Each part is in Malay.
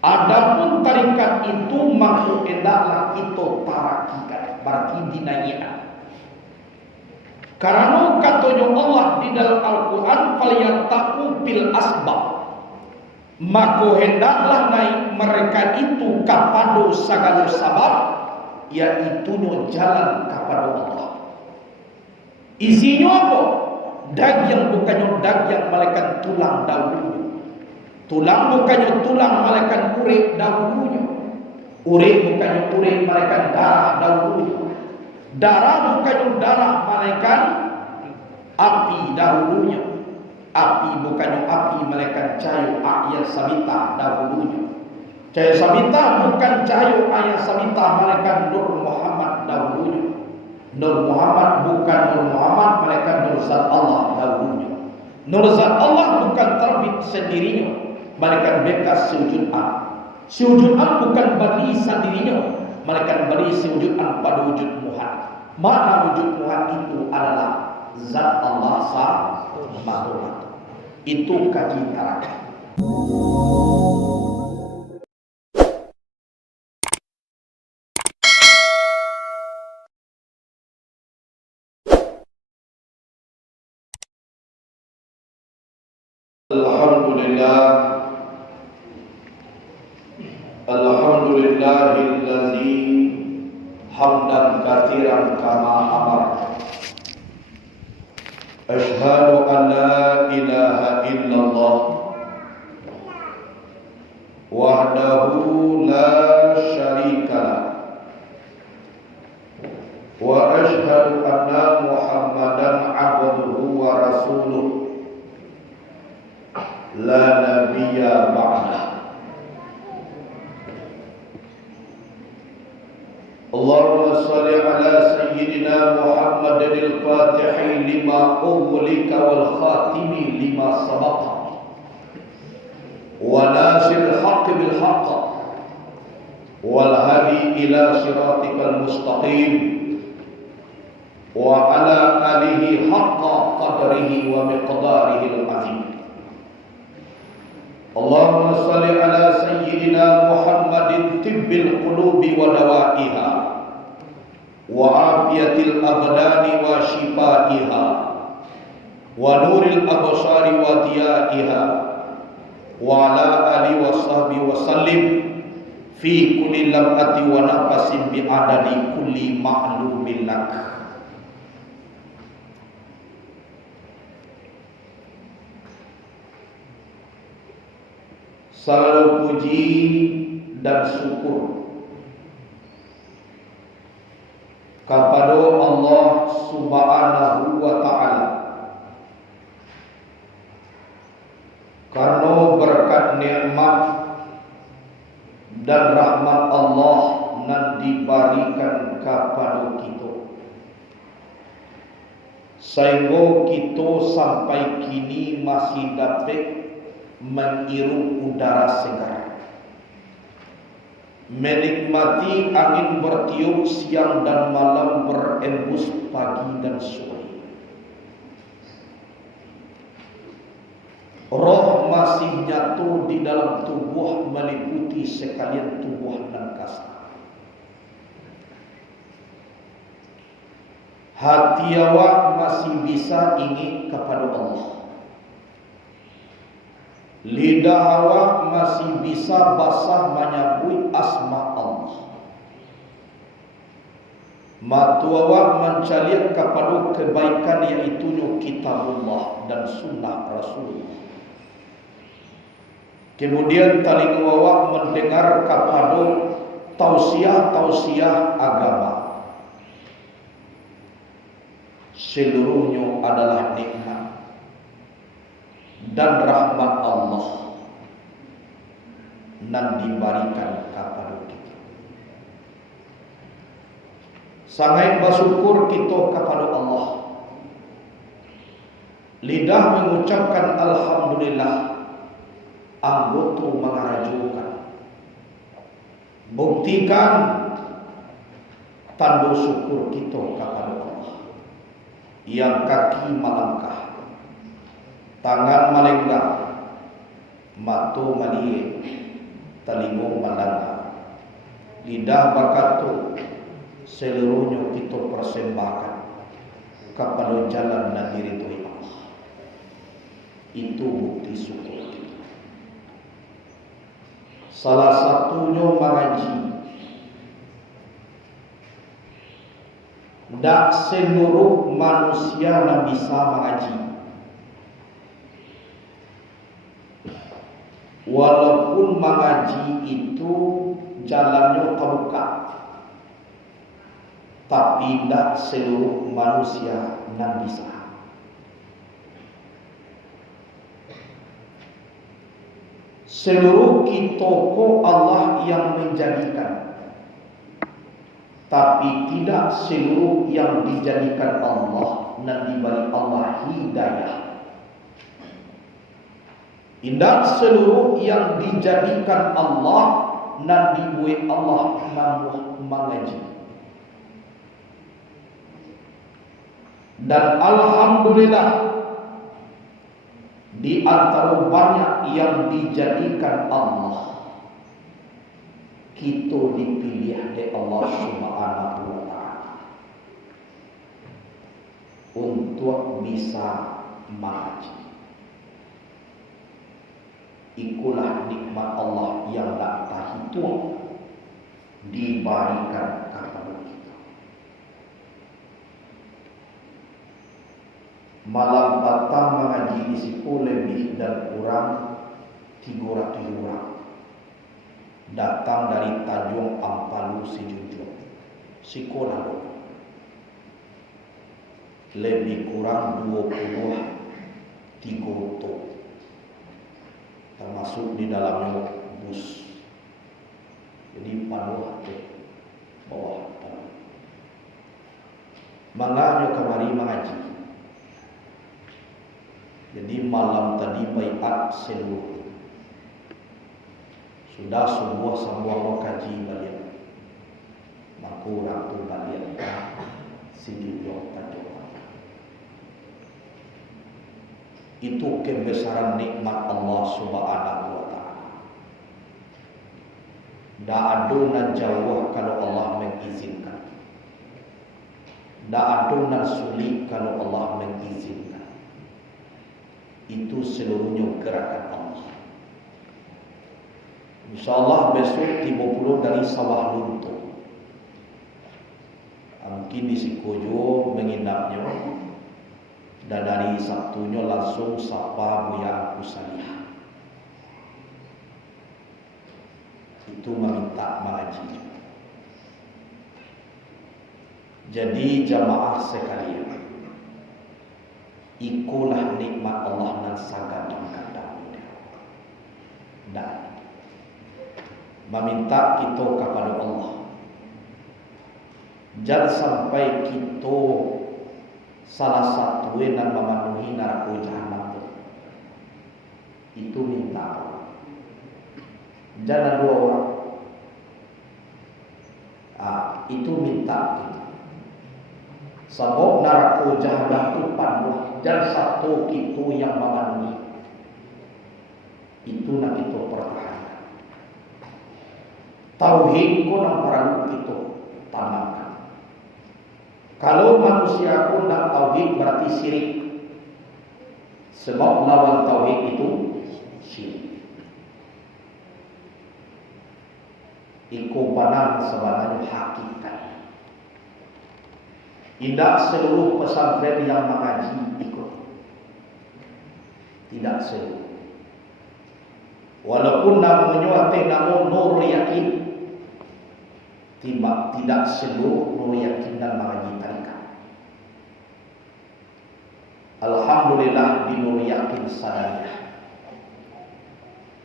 Adapun tarikat itu makhluk endaklah kita tarakikan, berarti dinaikkan. Karena katanya Allah di dalam Al-Quran, "Falyartaqu bil asbab." Maka hendaklah naik mereka itu kepada segala sebab, yaitu jalan kepada Allah. Isinya apa? Daging bukannya daging malaikat tulang dahulunya. Tulang bukannya tulang malaikat urik dahulunya. Urik bukannya urik malaikat darah dahulunya. Darah bukannya darah malaikat api dahulunya. Api bukannya api malaikat cahaya ayat sabita dahulunya. Cahaya sabita bukan cahaya ayat sabita malaikat Nur Muhammad dahulunya. Nur Muhammad bukan Nur Muhammad malaikat Nur Zat Allah dahulunya. Nur Zat Allah bukan terbit sendirinya, malaikat bekas sewujudan. Sewujudan bukan beri sendirinya, malaikat beri sewujudan pada wujud Muhammad. Mana wujud Muhammad itu adalah Zat Allah Subhanahu. Itu kaji tarakat. Alhamdulillahillazi hamdan katsiran kama amar. Asyhadu an la ilaha illallah wahdahu la syarikalah wa asyhadu anna Muhammadan abduhu wa rasuluh la nabiyya ba'dah. Allahumma salli ala sayyidina Muhammadin al-Fatihi lima ughliqa wal khatimi lima sabaqa wa nasir al-haqq bil haqq wal hadi ila siratikal mustaqim wa ala alihi haqqa qadrihi wa miqdarihi al-azim. Allahumma salli ala sayyidina Muhammadin tibbil qulubi wa dawaiha wa afiyatil abdani wa shifaiha wa nuril absari wa diyaiha wa ala alihi wa sahbihi wa sallim fi kulli lam'ati wa nafasin bi adadi kulli ma'lumin lak. Segala puji dan syukur kepada Allah Subhanahu wa ta'ala, karena berkat nikmat dan rahmat Allah yang diberikan kepada kita, sehingga kita sampai kini masih dapat menghirup udara segar, menikmati angin bertiup siang dan malam, berembus pagi dan sore. Roh masih nyatu di dalam tubuh, meliputi sekalian tubuh dan kasar. Hati awak masih bisa ingin kepada Allah. Lidah awak masih bisa basah menyebut asma Allah. Mata awak mencari kepada kebaikan, yaitu kitabullah dan sunnah Rasulullah. Kemudian telinga awak mendengar kepada tausiah-tausiah agama. Seluruhnya adalah nikmat dan rahmat Allah yang diberikan kepada kita. Sangat bersyukur kita kepada Allah. Lidah mengucapkan alhamdulillah, anggota mengarajukan. Buktikan tanda syukur kita kepada Allah. Yang kaki melangkah, tangan melenggang, mata melihat, telingo melanggar, lidah bakatu seluruhnya kita persembahkan kepada jalan dan diridhoi Allah. Itu bukti syukur kita. Salah satunya mengaji. Tak seluruh manusia yang bisa mengaji. Walaupun mengaji itu jalannya terbuka, tapi tidak seluruh manusia yang bisa. Seluruh kita Allah yang menjadikan, tapi tidak seluruh yang dijadikan Allah dan diberi Allah hidayah. Tidak seluruh yang dijadikan Allah dan diberi Allah namuh mengaji. Dan alhamdulillah, di antara banyak yang dijadikan Allah, kita dipilih oleh Allah Subhanahu wa Ta'ala untuk bisa mengaji. Ikulah nikmat Allah yang tak terhitung diberikan kepada kita. Malam petang mengaji disipu lebih dan kurang 300 orang. Datang dari Tanjung Ampalu Sijunjung, Sikolalo. Lebih kurang 23 ton. Termasuk di dalamnya bus. Jadi panuh ke bawah tanah. Manganya kemari mengaji. Jadi malam tadi baiat seluruh. Sudah semua kaji balian. Maku ratu balian Sijunjung Tanjung. Itu kebesaran nikmat Allah Subhanahu wa Ta'ala. Tak ada nak jauh kalau Allah mengizinkan. Tak ada nak sulit kalau Allah mengizinkan. Itu seluruhnya gerakan Allah. InsyaAllah besok 50 dari sawah luntur. Mungkin di Sikojo menginapnya. Dan dari Sabtunya langsung sapa Buya Aku Salihah. Itu meminta mengaji. Jadi jamaah sekalian, ikulah nikmat Allah dan sangat kadang. Dan meminta kita kepada Allah. Jangan sampai kita salah satu yang memenuhi neraka jahanam itu minta. Jangan dua orang. Itu minta. Sebab neraka jahanam itu penuh. Jangan satu kita yang memenuhi. Itu nak kita pertahankan. Tauhid ko nang perlu kita tanamkan. Kalau manusia pun tak tauhid berarti syirik. Sebab lawan tauhid itu syirik. Iku panang sebenarnya hakikat. Tidak seluruh pesantren yang mengaji ikut. Tidak seluruh. Walaupun namanya namun nur yakin. Tidak seluruh nur yakin dan mengaji. Alhamdulillah di nur yakin sadariah.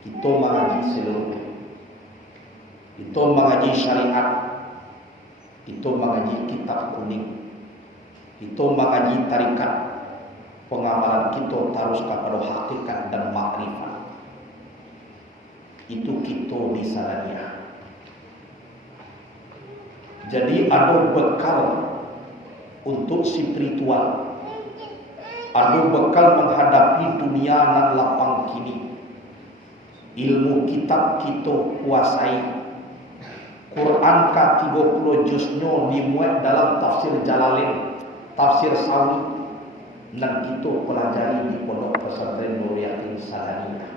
Kita mengaji seluruhnya. Kita mengaji syariat. Kita mengaji kitab kuning. Kita mengaji tarikat. Pengamalan kita terus kepada hakikat dan makrifat. Itu kita di sadariah. Jadi ada bekal untuk spiritual. Ada bekal menghadapi dunia nan lapang kini. ilmu kitab kita kuasai. Quran ke-30 juznya dimuat dalam tafsir Jalalain, tafsir Sawi, dan kita pelajari di Pondok Pesantren Nuriyatin Sananiyah.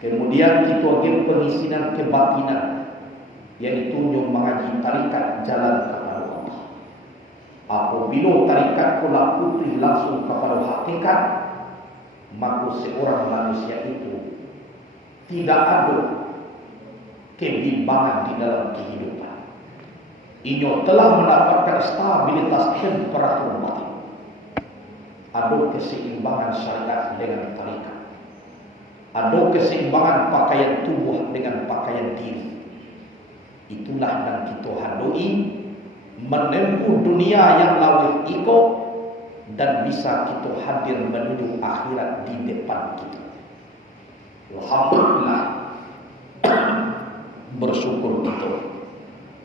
Kemudian kita lagi pengisinan kebatinan, yaitu yang mengaji tarikat jalan kepada Allah. Apabila tarikat kula putri langsung kepada hakikat, maka seorang manusia itu tidak ada kebimbangan di dalam kehidupan. Ia telah mendapatkan stabilitas temperatur batin. Ada keseimbangan syariat dengan tarikat. Ada keseimbangan pakaian tubuh dengan pakaian diri. Itulah yang kita hadoi menempuh dunia yang lawih iko dan bisa kita hadir menuju akhirat di depan kita. Alhamdulillah, bersyukur kita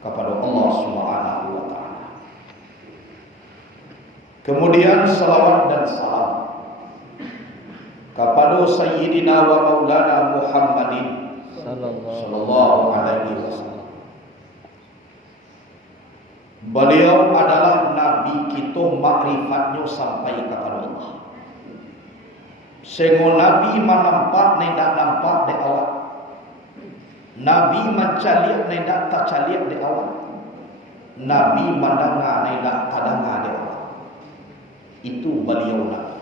kepada Allah Subhanahu wa taala. Kemudian salawat dan salam kepada Sayyidina wa Maulana Muhammadin sallallahu alaihi wasallam. Beliau adalah nabi kita, makrifatnya sampai kepada Allah. Semua nabi menampak tidak nampak di awal. Nabi mencaliak tidak tak caliak di awal. Nabi mendengar tidak tak dengar di awal. Itu beliau nabi.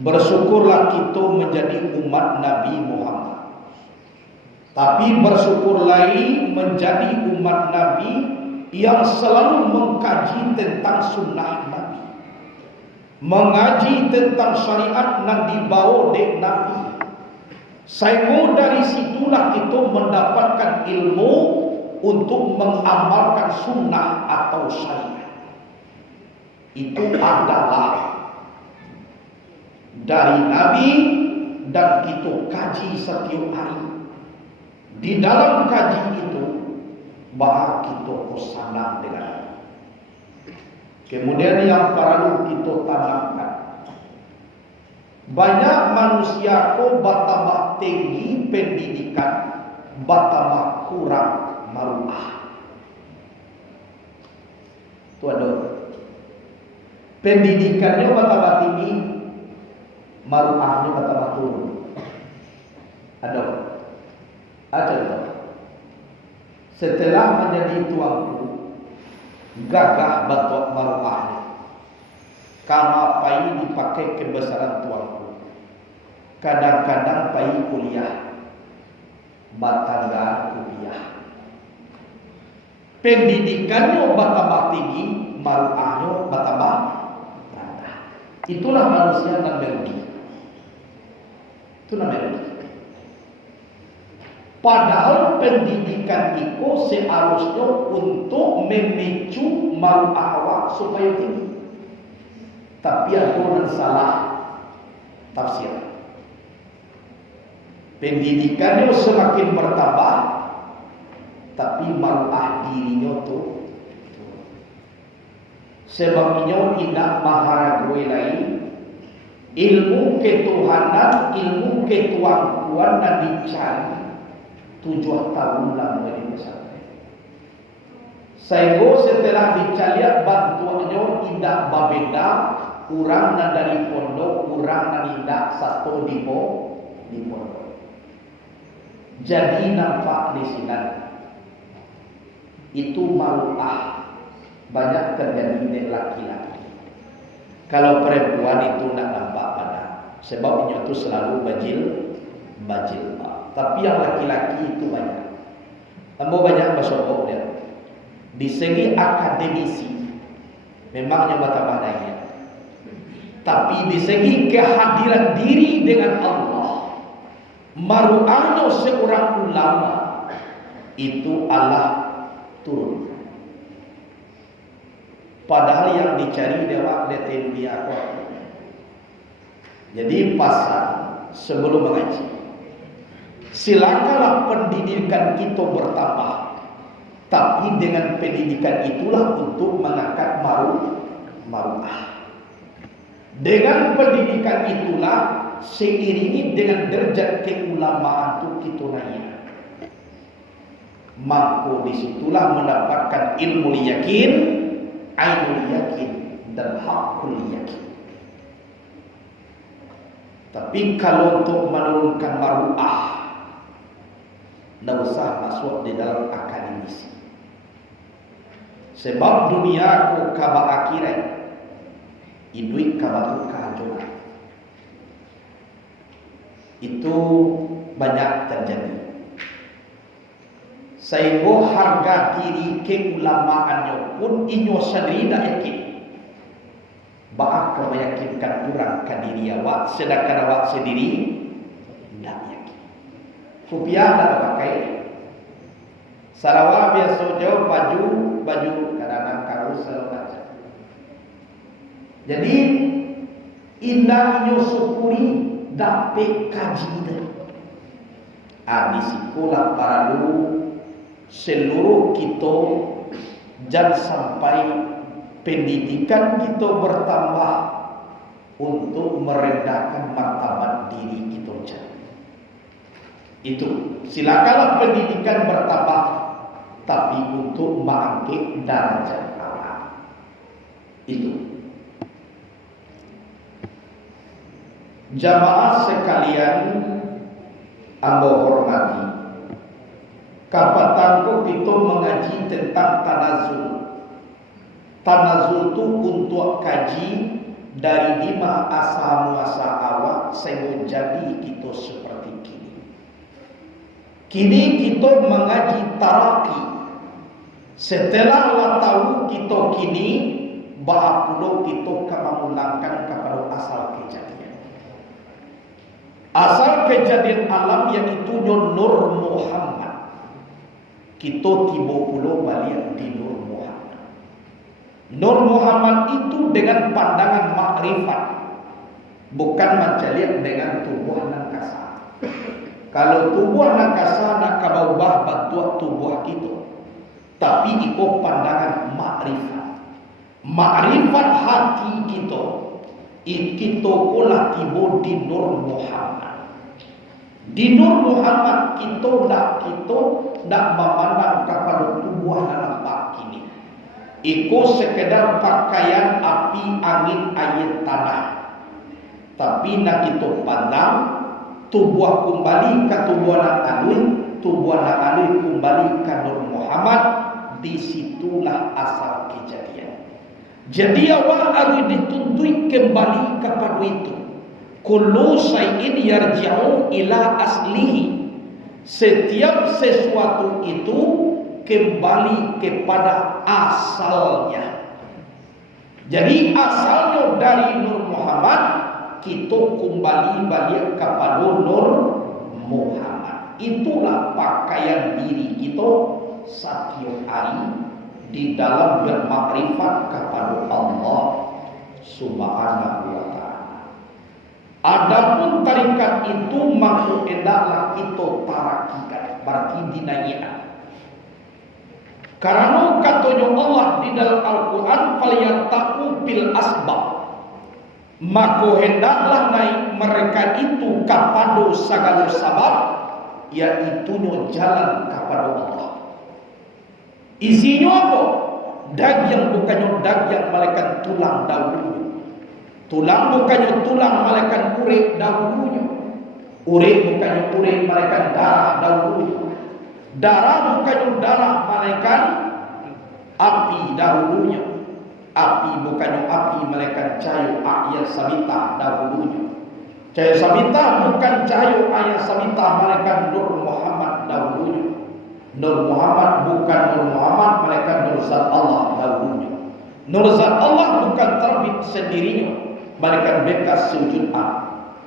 Bersyukurlah kita menjadi umat Nabi Muhammad. Tapi bersyukur lagi menjadi umat Nabi yang selalu mengkaji tentang sunnah Nabi, mengaji tentang syariat yang dibawa oleh Nabi. Sehingga dari situlah kita mendapatkan ilmu untuk mengamalkan sunnah atau syariat. Itu adalah dari Nabi dan kita kaji setiap hari. Di dalam kaji itu bahwa kita bersanang dengan Nabi. Kemudian yang perlu kita tanamkan, banyak manusia ko bertambah tinggi pendidikan, bertambah kurang maruah. Itu ada. Pendidikannya bertambah tinggi, maruahnya bertambah turun. Ada. Setelah menjadi tuanku, gagah batok maruahnya. Kama pai dipakai kebesaran tuanku. Kadang-kadang pai kuliah, batangga kuliah. Pendidikannya bertambah tinggi, maruahnya bertambah rendah. Itulah manusia yang merugi. Itulah merugi. Padahal pendidikan itu seharusnya untuk memicu maruah awak supaya tinggi. Tapi ada orang salah tafsir. Pendidikannya semakin bertambah, tapi maruah dirinya tu. Sebabnya tidak maharagui lain. Ilmu ketuhanan, ilmu ketuankuan dan dicari 7 tahun lama di pesantren. Sehingga setelah dicaliak bantuannya tidak berbeda, kurang dari pondok, kurang tidak satu di pondok. Jadi nampak di sini itu maruah banyak terjadi di laki-laki. Kalau perempuan itu tidak nampak pada, sebabnya itu selalu bajil. Tapi yang laki-laki itu banyak. Tambah banyak bersombong dia. Di segi akademisi memangnya bertambah naiknya. Tapi di segi kehadiran diri dengan Allah, maruahnya seorang ulama itu Allah turun. Padahal yang dicari dewa detin dia kok. Jadi pasal sebelum mengaji, silakanlah pendidikan kita bertambah, tapi dengan pendidikan itulah untuk mengangkat maruah. Dengan pendidikan itulah seiringi dengan derajat keulamaan itu kita naik. Maka disitulah mendapatkan ilmu yakin, ainul yakin, dan hakul yakin. Tapi kalau untuk menurunkan maruah, tidak usah masuk di dalam akademisi. Sebab dunia ku kaba akhirat, iduit kaba tu kajola. Itu banyak terjadi. Sehingga harga diri keulamaannya pun inyo sendiri tidak yakin. Bahkan meyakinkan orang ke diri awak, sedangkan awak sendiri tidak yakin. Rupiah tidak pakai. Sarawak biasa jauh baju kadang-kadang karus selalu baca. Jadi indah inyo syukuri dapat kaji itu. Di sekolah para dulu seluruh kita jangan sampai pendidikan kita bertambah untuk merendahkan martabat diri kita. Itu silakanlah pendidikan bertambah, tapi untuk mengangkat darajat Allah. Itu jamaah sekalian amba hormati. Kapatanku kita mengaji tentang tanazul. Tanazul itu untuk kaji dari lima asal muasal awak sehingga jadi kita seperti kini. Kini kita mengaji taraki. Setelah lah tahu kita kini, bahapulo kita kemulangkan kepada asal kejadian. Asal kejadian alam yaitu Nur Muhammad. Kita tiba pulau balik di Nur Muhammad. Nur Muhammad itu dengan pandangan makrifat, bukan macam lihat dengan tubuh nangkasa. Kalau tubuh nangkasa nak kabah bantu tubuh kita, tapi ikut pandangan makrifat. Makrifat hati kita, kita pula tiba di Nur Muhammad. Di Nur Muhammad kita nak memandang kepada tubuh dan nampak kini. Iko sekedar pakaian api, angin, air, tanah. Tapi nak kita pandang tubuh kembali ke tubuh nak alui kembali ke Nur Muhammad. Disitulah asal kejadian. Jadi awal harus dituntut kembali kepada itu. Kullu syai'in yarji'u ila aslihi. Setiap sesuatu itu kembali kepada asalnya. Jadi asalnya dari Nur Muhammad, kita kembali balik kepada Nur Muhammad. Itulah pakaian diri kita setiap hari di dalam bermakrifat kepada Allah Subhanahu wa ta'ala. Adapun tarikat itu makhluk endaklah kita tarakikan, berarti dinaikkan. Karena katanya Allah di dalam Al-Quran, "Falyattaqu bil asbab." Maka hendaklah naik mereka itu kepada segala sebab, yaitu jalan kepada Allah. Isinya apa? Daging bukannya daging malaikat tulang dahulu. Tulang bukannya tulang malaikat urik dahulunya. Urik bukannya urik malaikat darah dahulunya. Darah bukannya darah malaikat api dahulunya. Api bukannya api malaikat cahaya ayat sabita dahulunya. Cahaya sabita bukan cahaya ayat sabita malaikat Nur Muhammad dahulunya. Nur Muhammad bukan Nur Muhammad malaikat Nur Zat Allah dahulunya. Nur Zat Allah bukan terbit sendirinya, malaikat bekas sewujudan.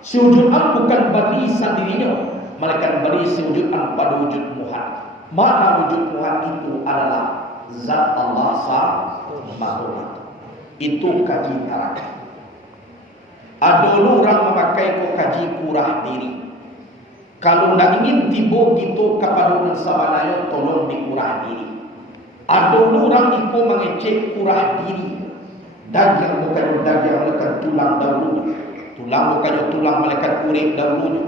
Sewujudan bukan beri sendirinya, malaikat beri sewujudan pada wujud Muhammad. Mana wujud Muhammad itu adalah Zat Allah Subhanahu. Itu kaji tarakat. Ada orang memakai kaji kurah diri. Kalau nak ingin tiba gitu kepada orang sabanaya, tolong dikurah diri. Ada orang ikut mengecek kurah diri. Daging bukan daging, bukan tulang dahulu. Tulang bukannya tulang malaikat urip dahulunya.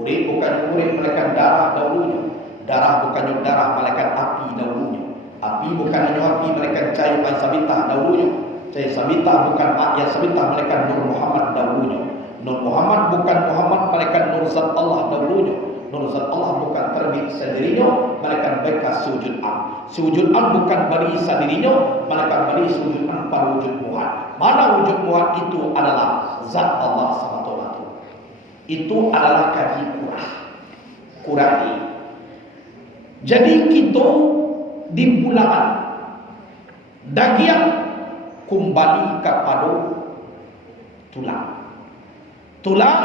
Urip bukannya urip malaikat darah dahulunya. Darah bukannya darah malaikat api dahulunya. Api bukannya api malaikat cahaya sabitah dahulunya. Cahaya sabitah bukan ayat sabitah malaikat Nur Muhammad dahulunya. Nur Muhammad bukan Muhammad malaikat Nur Zat Allah dahulunya. Nur Zat Allah bukan terbit sendirinya malaikat bekas sujud am. Sujud am bukan bari sendirinya malaikat bari sujud am pada wujud Muhammad. Mana wujud Muhammad itu adalah Zat Allah SWT. Itu adalah kaji Qurani. Jadi kita di pulangan dagian kembali kepada tulang. Tulang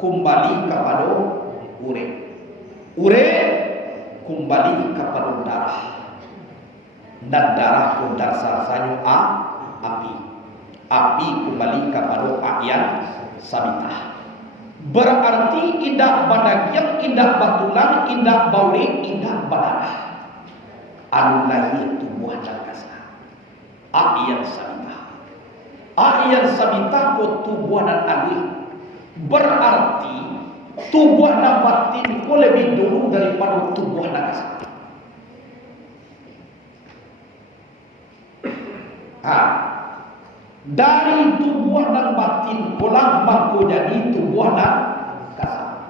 kembali kepada urip. Urip kembali kepada darah. Dan darah pun dasarnya api. Api kembali kepada ayat sabitah. Berarti indah badagian, indah batulang, indah bauri, indah badarah. Anu lahir tubuh angkasa. Ayat sabitah. Ayat sabitah ko tubuh dan alih. Berarti tubuh dan batin ko lebih dulu daripada tubuh angkasa. Dari tubuh dan batin kolah maka jadi tubuh dan kasar.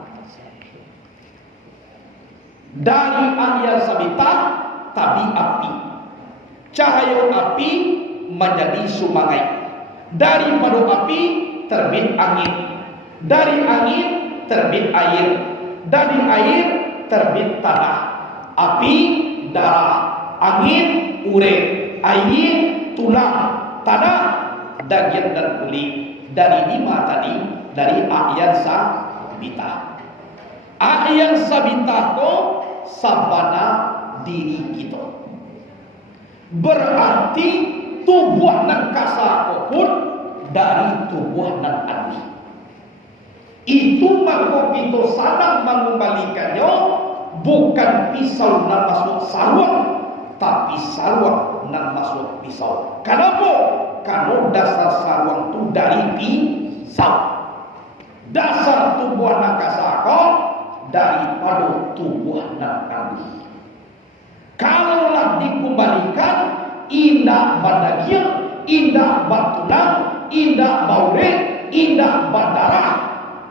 Dari ayat sabitah tabi api. Cahaya api menjadi sumangai. Daripada api terbit angin. Dari angin terbit air. Dari air terbit tanah. Api darah, angin urip, air tulang, tanah daging dan kulit. Dari lima tadi, dari ayat sabitah. Ayat sabitah ko sabana diri kita. Berarti tubuh nan kasar pun dari tubuh nan alwi. Itu maka kita sadar mengembalikannya bukan pisau nan masuk sarung, tapi sarung nan masuk pisau. Kenapa? Karena dasar sarung itu dari pisau. Dasar tubuh nan kasar daripada tubuh nan alwi. Kalaulah dikembalikan indah badagian, indah batulang, indah baure, indah badarah,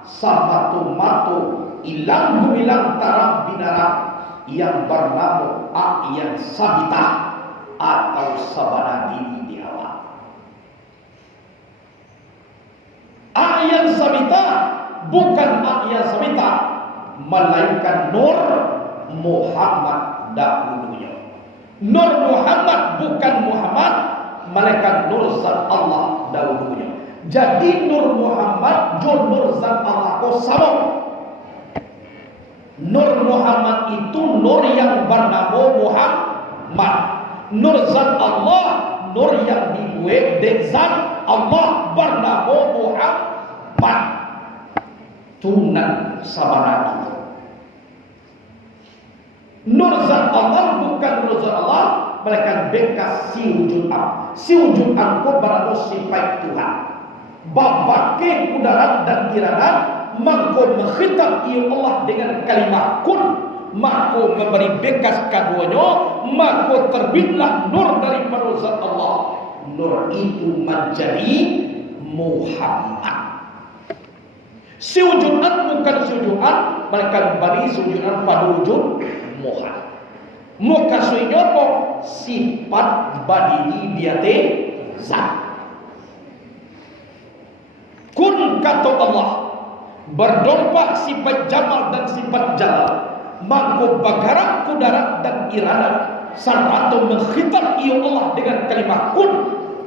sabatu matu ilang gumilang tarang binarang yang bernama ayat sabitah atau sabana diri di awal. Ayat sabitah bukan ayat sabitah, melainkan Nur Muhammad dahulunya. Nur Muhammad bukan Muhammad, malaikat Nur Zat Allah dahulunya. Jadi Nur Muhammad dan Nur Zat Allah ko sama. Nur Muhammad itu nur yang bernama Muhammad. Nur Zat Allah, nur yang dibuat dari Zat Allah bernama Muhammad. Tunan sabana kita. Nur Zat Allah bukan Nur Zat Allah, melainkan bekas si wujud am. Si wujud am ko bernama sifat Tuhan. Babake kudarat dan iradat, maka menghitab ia Allah dengan kalimat kun, maka memberi bekas keduanya, maka terbitlah nur daripada Zat Allah. Nur itu menjadi Muhammad. Si wujudan bukan wujudan, melainkan bari wujudan pada wujud Muhammad. Muka suinya apa? Sifat badiri dia te zat. Kun kata Allah berdompak sifat jamal dan sifat jalal, maka bergerak kudarat dan iradat serta menghitab ia Allah dengan kalimat kun,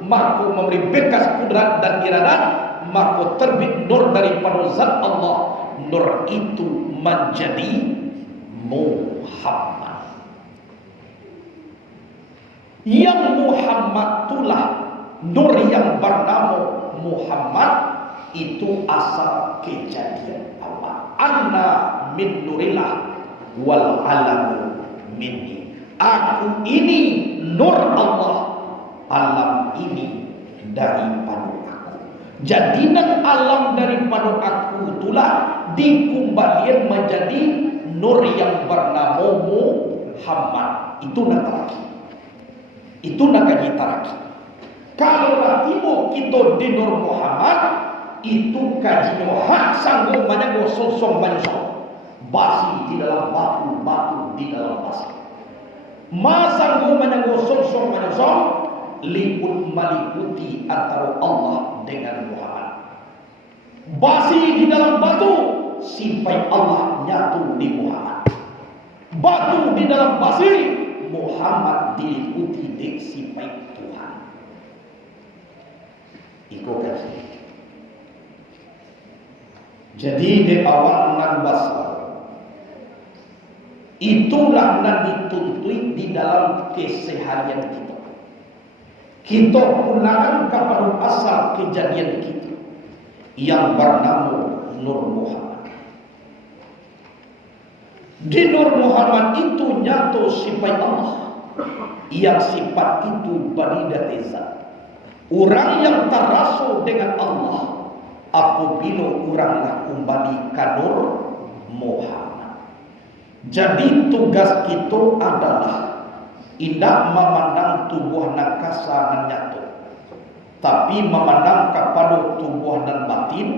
maka memberi bekas kudrat dan iradat, maka terbit nur daripada Zat Allah. Nur itu menjadi Muhammad. Yang Muhammad itulah nur yang bernama Muhammad. Itu asal kejadian awal. Anna min nurillah wal alamu minni. Aku ini nur Allah, alam ini daripada aku. Jadinan alam daripada aku itulah dikembalikan menjadi nur yang bernama Muhammad. Itu nak teraki. Itu nak kaji teraki. Kalau tiba kita di nur Muhammad, itu kajinya hak sanggup banyak sosok manusia. Basi di dalam batu, batu di dalam pasir. Masa sanggup banyak sosok manusia liput meliputi antara Allah dengan Muhammad. Basi di dalam batu, simpai Allah nyatu di Muhammad. Batu di dalam basi, Muhammad diliputi di simpai Tuhan. Iko kasih. Jadi di awal nan basal, itulah nan dituntui di dalam keseharian kita. Kita pulangan kepada asal kejadian kita yang bernama Nur Muhammad. Di Nur Muhammad itu nyata sifat Allah, yang sifat itu baridat zat. Orang yang terasa dengan Allah apabila oranglah kembali ke Nur Muhammad. Jadi tugas kita adalah tidak memandang tubuh dan kasa dan nyata, tapi memandang kepada tubuh dan batin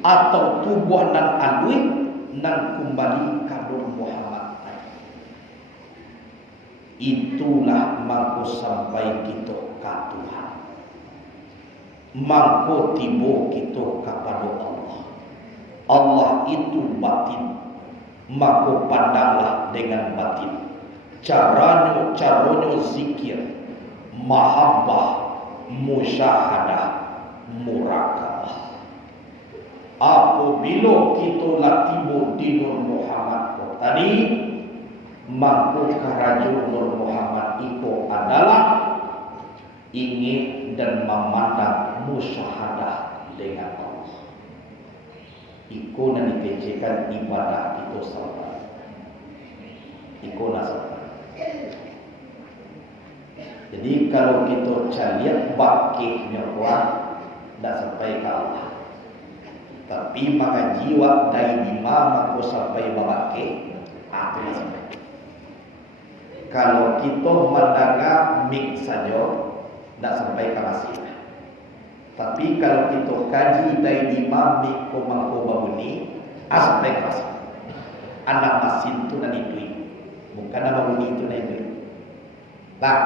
atau tubuh dan alui dan kembali ke Nur Muhammad. Itulah mangko sampai kita ke Tuhan, mangko tiba kita kepada Allah. Allah itu batin, maka pandanglah dengan batin. Caranya zikir, mahabbah, musyahadah, murakabah. Apabila kita latibu di Nur Muhammad tadi, maka kerajaan Nur Muhammad itu adalah ingin dan memandang musyahadah dengan Allah. Iku nan dipecahkan ibadah itu sahabat. Iku nasab. Jadi kalau kita cari bakihnya kuat, tidak sampai ke Allah. Tapi maka jiwa dari lima maka sampai babakih, itu tidak sampai. Kalau kita mendengar mik saja, tidak sampai ke masjid. Tapi kalau kita kaji dari lima mik komangko babuni, sampai ke masjid. Anak masjid itu nanti duit, bukan anak babuni itu nanti duit. Nah,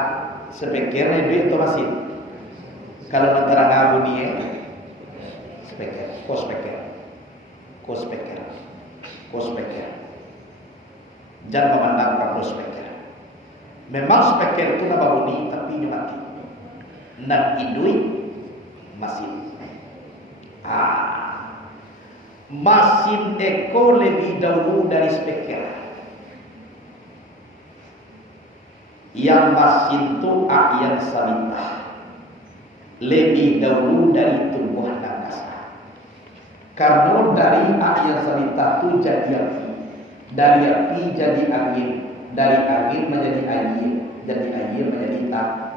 sepikirnya duit itu masih. Kalau antara ngabu dia, sepikir, kos spekir. Jangan memandang kamu spekir. Memang spekir itu nama budi, tapi ini mati. Nan idui masih. Masin eko lebih dahulu dari spekir. Yang masin itu ayat sabitah lebih dahulu dari tumbuhan angkasa. Karena dari ayat sabitah itu jadi api, dari api jadi angin, dari angin menjadi air, jadi air menjadi tanah.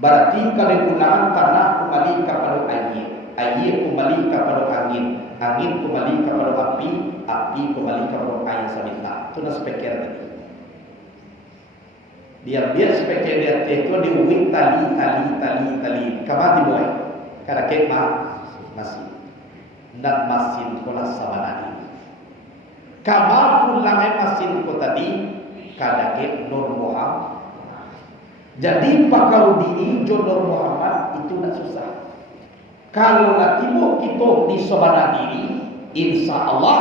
Berarti kalau pulangan tanah kembali kepada air, air kembali kepada angin, angin kembali kepada api, api kembali kepada ayat sabitah. Itu nak spekir tadi. Dia sebagai dia itu diuwing tali. Kamati boy, karena kema masih nak masin kola sabanani. Kamar pulangai masin ko tadi kada ke Nur Muhammad. Jadi pakau diri jo Nur Muhammad itu nak susah. Kalau nak tibo kita di sabana diri, insya Allah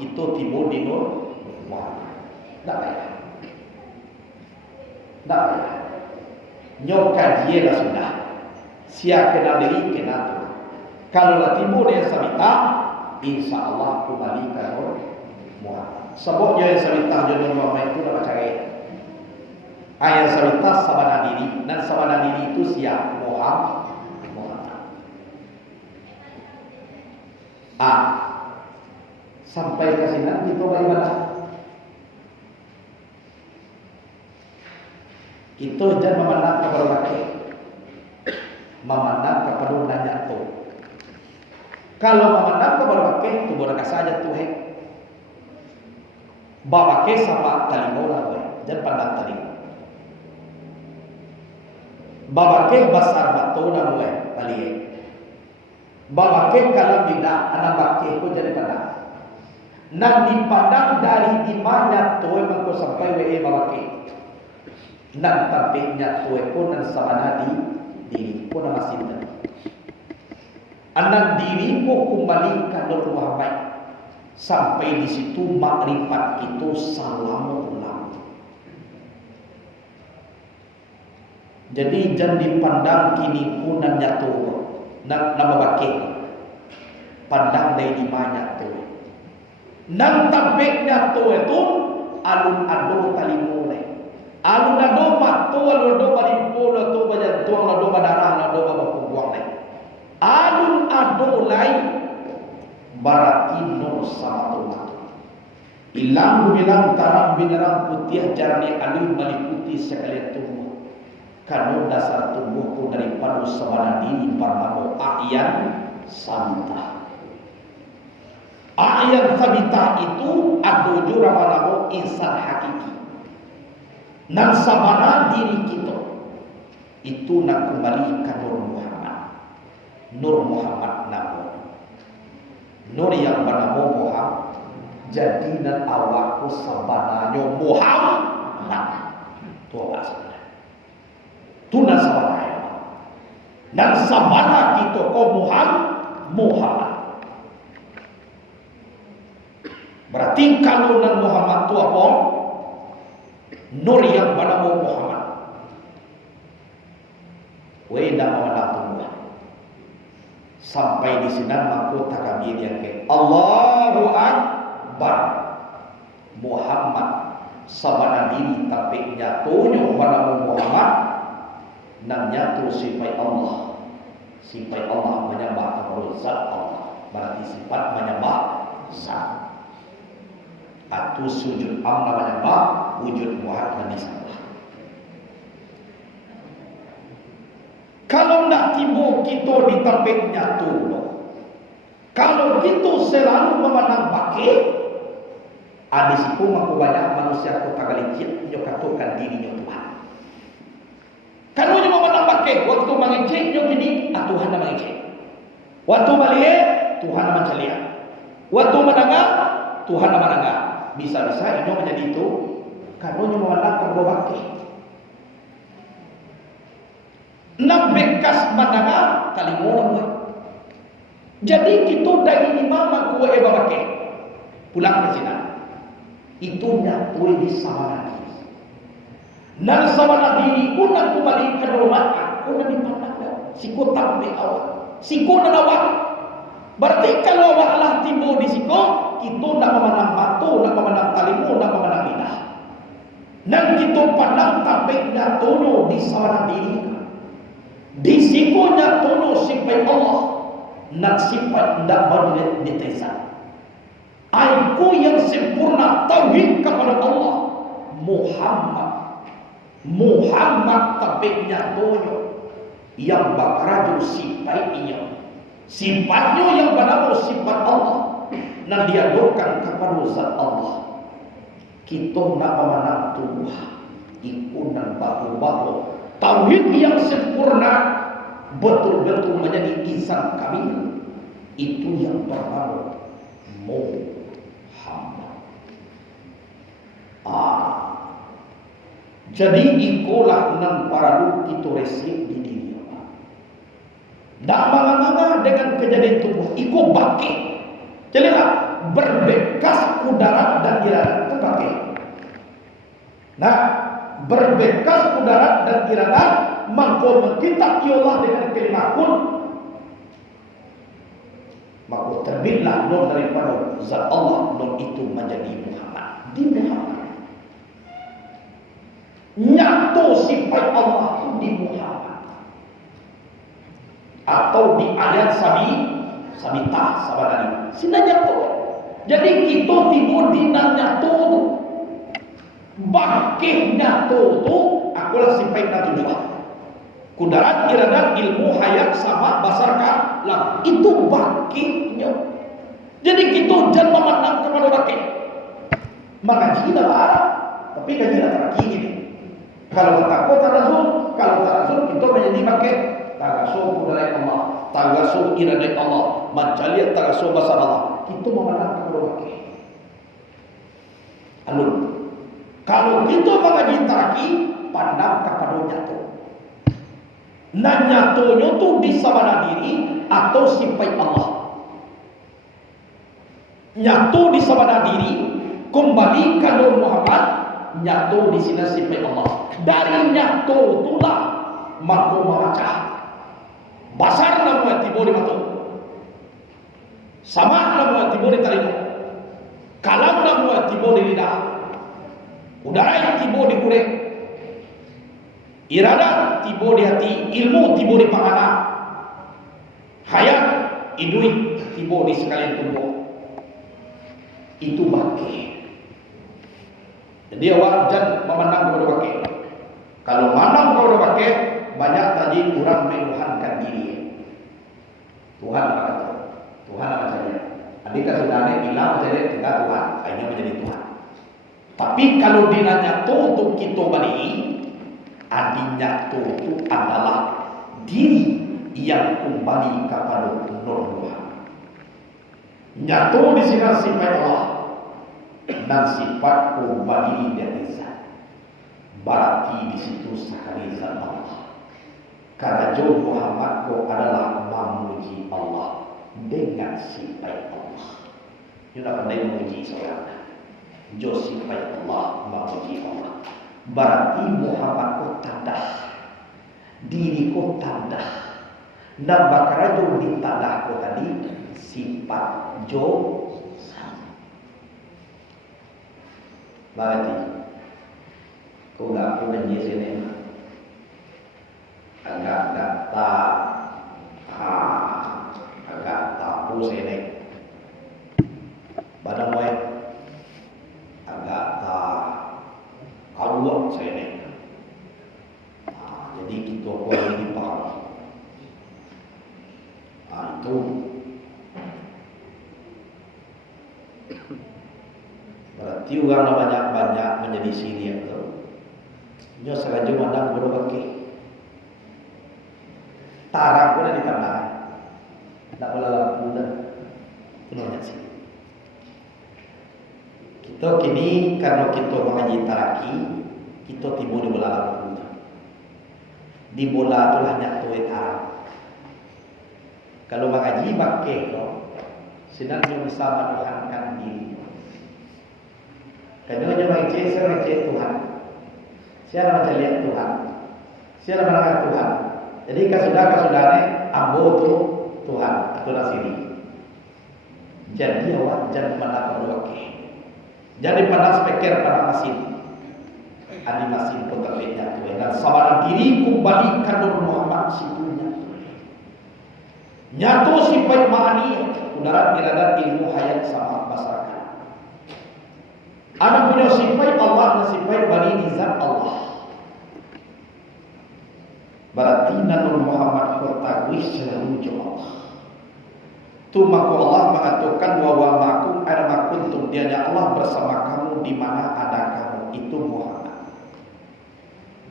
kita tibo di Nur Muhammad. Tak payah. Tak payah. Nyoka dia lah sudah. Siap kenal diri, kenal Tuhan. Kalau latimu dia sabita, insya Allah kembali ke Nur Muhammad. Sebabnya yang sabita Nur Muhammad itu nak cari. Ayat sabita sabana diri, dan sabana diri itu siap Muhammad. Sampai ke sini kita bagaimana? Kita jangan memandang kepada laki, memandang kepada padu nanya tu. Kalau memandang kepada bakeh tu boleh saja tu babake sama talingo lah jangan pandang talingo. Babake basar batu na balik. Babake kalau tidak anak bakeh ko jadi pandang. Nan dipandang dari imahnya tu mangko sampai babake. Nan tampiknya tu ko nan sabana diri ko na masinta. Anak diri ko kembali ke Nur Muhammad sampai di situ makrifat itu salamullah. Jadi jangan dipandang kini kunan nyatu nama bakit pandang dari dimana tu nang tampeknya tu itu alun ado talimule alun ado matu alun ado balimpo ado bajantuang ado badarah ado babuang le alun ado lai berarti nur sama tu ilang bilang tarang binerang putih jarane alun meliputi sekalian tubuh. Karena dasar tubuhku daripada sabana diri bernama A'yan Sabitah. A'yan Sabitah itu ada nama insan hakiki. Nan sabana diri kita itu nak kembali ke Nur Muhammad. Nur Muhammad nama. Nur yang bernama Muhammad. Jadi nan awakku sabananya Muhammad. Tuh asal. Tuna sabana dan sabana kita kau Muhammad. Berarti kalau nan Muhammad tu apa? Nur yang bernama Muhammad. Weda mana tumbuh. Sampai di sini maka takbir yang ke Allahu Akbar. Muhammad sabana diri tapi nyatunya bernama Muhammad. Nang nyatu sifat Allah. Sifat Allah menyembah kepada zat Allah. Berarti sifat menyembah zat. Atau sujud Allah menyembah wujud Muhammad Nabi sallallahu. Kalau nak tiba kita di tempat nyatu, kalau kita selalu memandang bakit, ada siku maku banyak manusia kota galicit yang katakan dirinya Tuhan. Kalau dia memandang bakit, waktu mengecek dia gini, Tuhan nak mengecek. Waktu balik, Tuhan nak menceliak. Waktu mendengar, Tuhan nak mendengar. Bisa-bisa ini menjadi itu. Kalau dia memandang kepada bakit. Nak bekas mendengar, kali orang. Jadi kita dari imam kuat bakit. Pulang ke sini. Itu nyatui di sabana diri. Nan sabana diri pun nak kembali ke rumah aku nak dipandang. Siku tampil awak. Siku nak awak. Berarti kalau awak lah timbul di siku, kita nak memandang batu, nak memandang talimu, nak memandang lidah. Nan kita pandang tampil nyatunya di sabana diri. Di siku nyatunya sifat Allah. Nak sifat tidak baru ditesan. Aku yang sempurna tauhid kepada Allah Muhammad tabiknya toyo yang bakaraju sifatnya yang bernama sifat Allah dan diadukan kepada zat Allah. Kita nak memandang tubuh ikut dan baku-baku tauhid yang sempurna betul-betul menjadi insan kamil itu yang bernama Muhammad. Jadi ikulah enam paradu kita resip di diri. Tak mangga-mangga dengan kejadian tubuh ikut bakit. Jadilah berbekas kudarat dan iradat itu bakit. Nah, berbekas kudarat dan iradat mangko mengkitab Allah dengan kalimat kun. Maka terbitlah nur daripada zat Allah, nur itu menjadi Muhammad. Di Muhammad. Nyatu sifat Allah itu di Muhammad. Atau di ayat Sabitah sabadani. Sina nyatu. Jadi kita timbul di nyatu tu. Bakih nyatu tu akulah sifat nyatu juga. Kudarat iradat ilmu hayat sama basar kalam. Itu bakinya. Jadi kita jangan memandang kepada baki. Mengaji dah Arab, tapi kaji dah teraki ini. Kalau takut tarazul, kalau tarazul kita menjadi baki. Tagasuh kudarat Allah, tagasuh iradat Allah, majaliat tagasuh basar Allah. Kita memandang kepada baki. Alun. Kalau kita mengaji teraki, pandang kepada nyata. Nah nyatonya tu di sabana diri atau sifat Allah. Nyato di sabana diri kembali kalau Muhammad nyato di sini sifat Allah. Dari nyato itulah maka membaca. Basar nama tibo di mata. Sama nama tibo di telinga. Kalam nama tibo di lidah. Udara yang tibo di kulit. Iradat tibo di hati, ilmu tibo di pangana, hayat idui tibo di sekalian tubuh. Itu baki. Jadi awak jangan memandang kepada baki. Kalau memandang kepada baki, banyak tadi kurang menuhankan diri. Tuhan apa kata? Tuhan apa saja? Adikah saudara bilang menjadi tinggal Tuhan, akhirnya menjadi Tuhan. Tapi kalau dinanya untuk kita balik, adinya itu adalah diri yang kembali kepada Nur Tuhan. Nyatu di sini sifat Allah dan sifat kembali dari zat. Berarti di situ sekali zat Allah. Karena Jo Muhammad ko adalah memuji Allah dengan sifat Allah. Dia nak pandai memuji seorang. Jo sifat Allah memuji Allah. Berarti Muhammad ko tandah, diri ko tandah, dan bakar jo di tandah ko tadi sifat jo sama. Berarti ko gak ko benci sini, agak tak, agak tapu sini, badan way, agak tak. Allah saya ni. Jadi kita boleh dipaham. Itu berarti orang banyak-banyak menjadi sini tu. Dia sengaja mandang berbagi. Tarang pun ada di tanah. Tak boleh lampu dah. Itu banyak sini. Kita kini karena kita mengaji taraki, kita timbul di bola lampu. Di bola itulah nyatu tarang. Kalau mengaji pakai kau, sedang dia bisa menuhankan diri. Kalau dia mengaji, saya mengaji Tuhan. Saya macam lihat Tuhan. Saya mendengar Tuhan. Jadi kasudara ambo tu Tuhan atau nasiri. Jadi awak jangan menakut wakil. Jadi pada speaker pada mesin, ada mesin pun terlihat tu. Dan sabaran diri kembali kandur Muhammad situnya. Nyatu sifat ma'ani, udarat iradat ilmu hayat sama masyarakat. Anak punya sifat Allah dan sifat bani nizat Allah. Berarti Nur Muhammad ketahui selalu Allah. Tu maka Allah mengatakan wa ma'akum ana ma kuntum, dianya Allah bersama kamu di mana ada kamu. Itu Muhammad.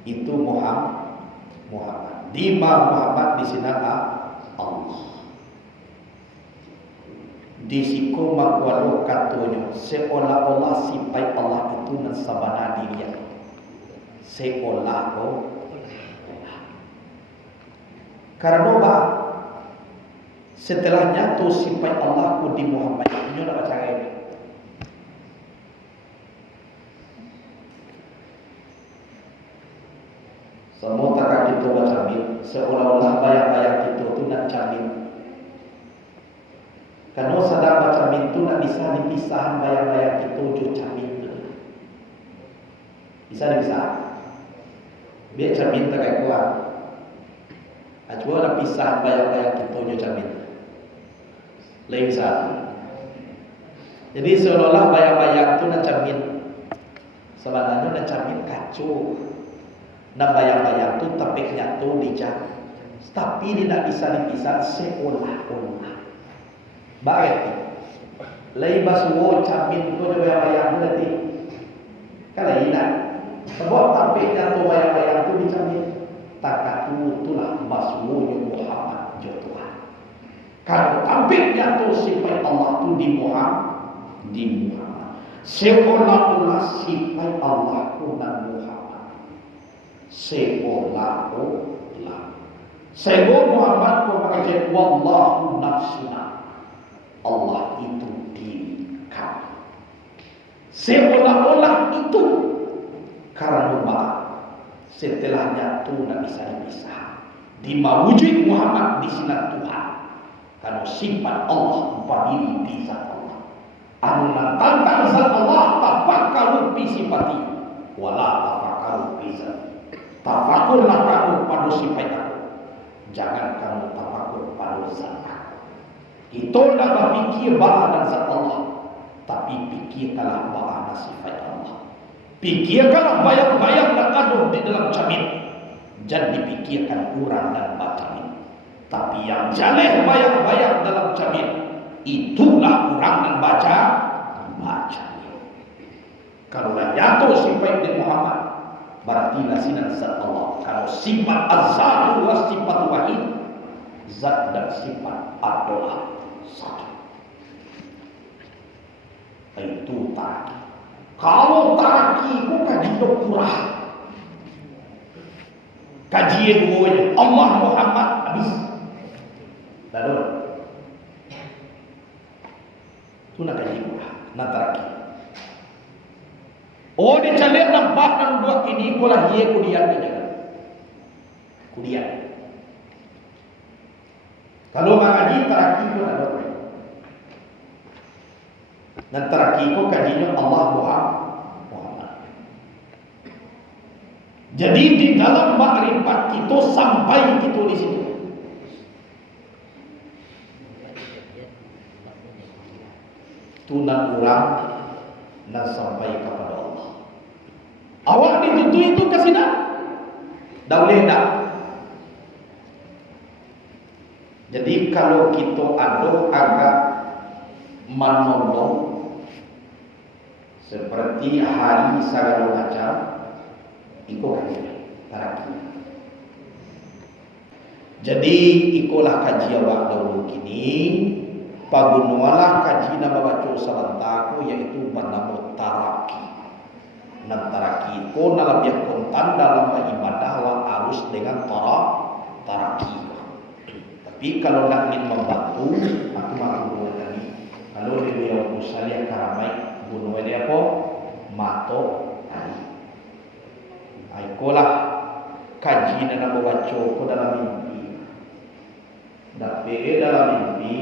Itu Muhammad. Di Muhammad di sini Allah. Di siku makwalo katonyo seolah-olah sifat Allah itu nan sabana diri. Seolah karena apa? Setelah nyatu sifat Allah ku di Muhammad, ini nak baca ini. Semua takkan kita baca ini, seolah-olah bayang-bayang kita tu nak camin. Karena sadar baca ini tu nak bisa dipisahkan bayang-bayang kita jo camin tu. Bisa dipisah. Biar camin tak kayak kuat. Cuma nak pisah bayang-bayang kita jo camin. Lain satu. Jadi seolah-olah bayang-bayang tu nak camin. Sebenarnya nak camin kacau. Nah bayang-bayang tu tapiknya tu dicari, tapi tidak bisa dipisah seolah-olah. Berarti leibas wo camin ko bayang-bayang berarti kalau tidak sebab tapiknya tu bayang-bayang tu dicamin takatu itulah baswo Muhammad Tuhan. Kalau tampiknya tu sifat Allah tu di Muhammad, seolah-olah sifat Allah tu dan Muhammad, seolah-olah. Sehingga Muhammad ko mengatakan wallahu nafsuna, Allah itu diri kami. Seolah-olah itu karena setelahnya tu tidak bisa dipisah. Di mawujud Muhammad di sini Tuhan. Karena sifat Allah berdiri di zat Allah. Anu tentang zat Allah tafakkaru fi sifati wala tafakkaru fi zati. Tafakurlah kamu pada sifat aku. Jangan kamu tafakur pada zat aku. Itu tidak berfikir bahana zat Allah, tapi pikirkanlah bahana sifat Allah. Pikirkanlah bayang-bayang dan aduh di dalam cermin. Jangan dipikirkan urang dan bacamin. Tapi yang jaleh bayang-bayang dalam cermin, itulah urang dan baca. Kalau dah jatuh sifat di Muhammad, berarti lasinan zat Allah. Kalau sifat az-zatu wa sifat wahid, zat dan sifat adalah satu. Itu taraki. Kalau taraki itu kaji kurang, kajian duanya Allah Muhammad habis. Lalu itu nak kaji kurang, nak taraki. Oh dicari nampak dan dua kini kulah ye kudian aja. Kudian. Kalau mengaji taraki pun ada. Dan taraki ko kajinya Allah Muhammad. Jadi di dalam makrifat kita sampai kita di situ. Tunan orang dan sampai kepada Allah. Awak ditutu itu kasih dah? Dah boleh tak? Jadi kalau kita ada agak menolong seperti hari segala macam, ikut kajian taraki. Jadi ikutlah kajian awak dahulu kini. Pagunualah kaji nama baca sabantaku yaitu bernama taraki. Nan taraki ko na lebih kontan dalam ibadah wa harus dengan taraki. Tapi kalau nak ingin membantu, aku mahu tadi. Kalau dia usaha karamai, bunuh dia apa? Mato tadi. Aikolah kaji nama baca ko dalam mimpi. Tapi dalam mimpi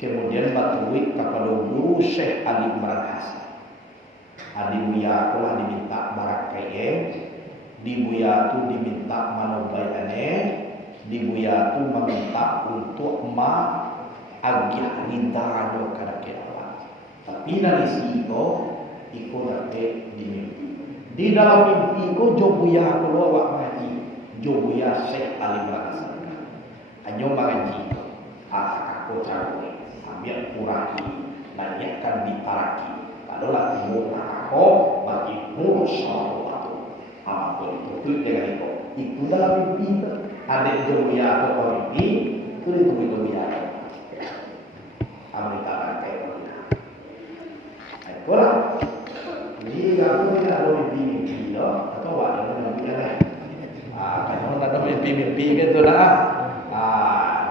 kemudian batuwi kepada guru Syekh Ali Imran Hasan. Adi buya aku diminta barakai, di buya tu diminta manobayane, di buya tu meminta untuk agih rintano kada kedawan. Tapi dari situ ikut dapet di mimpi. Di dalam mimpi ko jo buya aku awak mengaji, jo buya Syekh Ali Imran Hasan. Anyo mengaji, aku cari. Ambil kuraki dan dia akan ditaraki. Kalau lah timur aku bagi murus waktu. Apa itu jangan itu dalam mimpi ada jodohnya atau mimpi itu jodohnya. Amerika pakai mana? Itulah. Jadi kalau kita ada mimpi atau ada mimpi lain. Kalau ada mimpi gitu lah.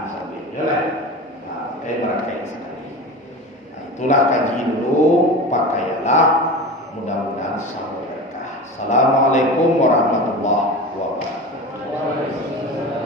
Bisa betul. Barakai sekali. Nah, itulah kaji dulu, pakailah. Mudah-mudahan sama berkah. Assalamualaikum warahmatullahi wabarakatuh.